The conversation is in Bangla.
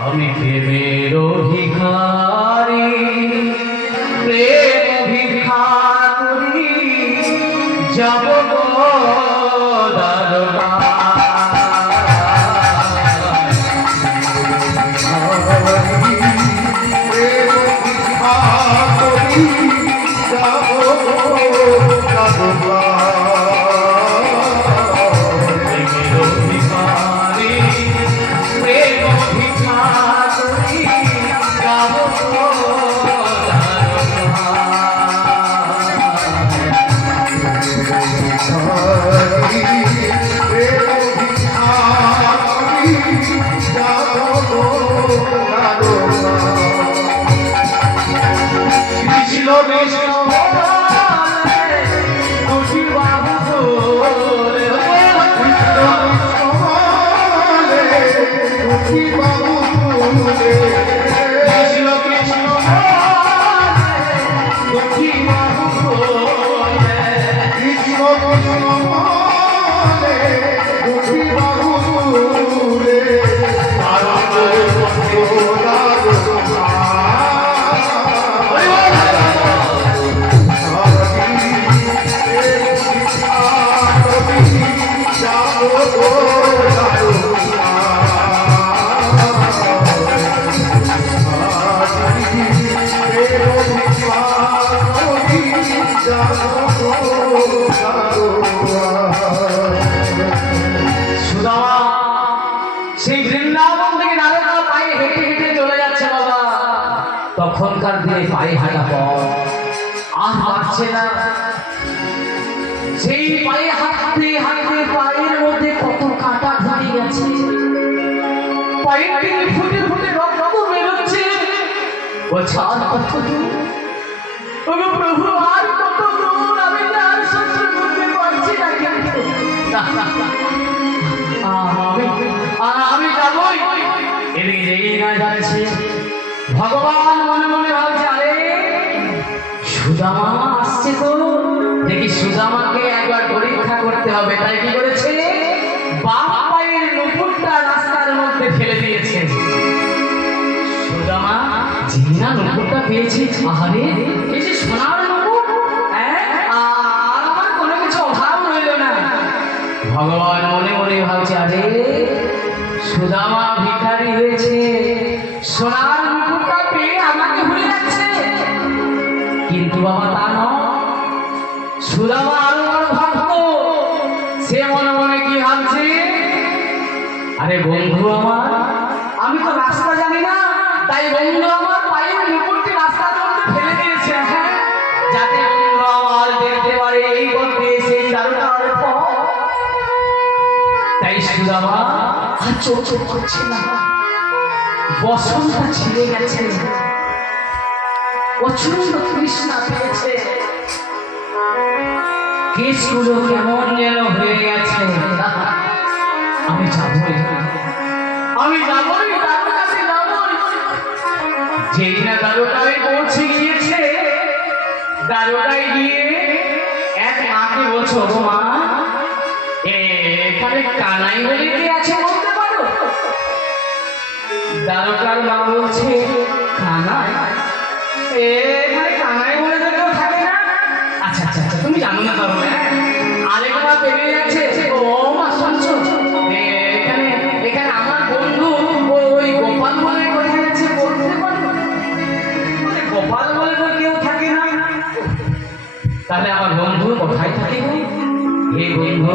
আমি প্রেমের অধিকারী প্রেম ভিক্ষা করি যাব সেই পায়ে আর হাঁটতে হাঁটতে পায়ের মধ্যে কত কাঁটা ঢুকে গেছে। পায়ের থেকে ফুটে ফুটে রক্ত বেরোচ্ছে। ও ছাড় কত প্রভু ভগবান মনে মনে ভাবছে, আরে, সুদামা আসছে তো। দেখি সুদামাকে একবার পরীক্ষা করতে হবে। তাই কি করেছে? বাপ পায়ের নুপুরটা রাস্তার মধ্যে ফেলে দিয়েছে। সুদামা, যিনি না নুপুরটা পেয়েছে, আহারে, এই সোনার হ্যাঁ? আর আমার কোনো কিছু অভাব না। ভগবান মনে মনে ভাবছে, আরে, সুদামা ভিখারি হয়েছে। সোনার মুকুটটা পেয়ে আমাকে ভুলে যাচ্ছে। কিন্তু বাবা তা নয়। সুদামা আরও বড় ভক্ত। সে মনে মনে কি ভাবছে? আরে বন্ধু আমার, আমি তো রাস্তা জানি না। তাই বন্ধু আমার পায়ের মুকুটটি রাস্তার মধ্যে ফেলে দিয়েছে। হ্যাঁ যাতে বন্ধু আমার দেখতে পারে এই পথে সেই চারুটার পথ তাই সুদামা আর চোখ চোখ করছে না। বসন্ত ছিঁড়ে গেছে। প্রচণ্ড কৃষ্ণা পেয়েছে। কেসগুলো কেমন যেন হয়ে গেছে। আমি যাবই। আমি যাবই যেই না দারোটায় পৌঁছে গিয়েছে দারোটায় গিয়ে এক মাকে বলছো, "ও মা এখানে কানাই বলে কি আছে বলতে পারো? দারোটার মা বলছে কানাই। এখানে কানাই বলে তো কেউ থাকে না। আচ্ছা আচ্ছা আচ্ছা তুমি জানো না তাহলে হ্যাঁ? পেরিয়ে যাচ্ছে ও, মা, শুনছো? এখানে আমার বন্ধু ওই গোপাল বলে কোথায় পারো গোপাল বলে তো কেউ থাকে না। তাহলে আমার বন্ধু কোথায় থাকে? হে বন্ধু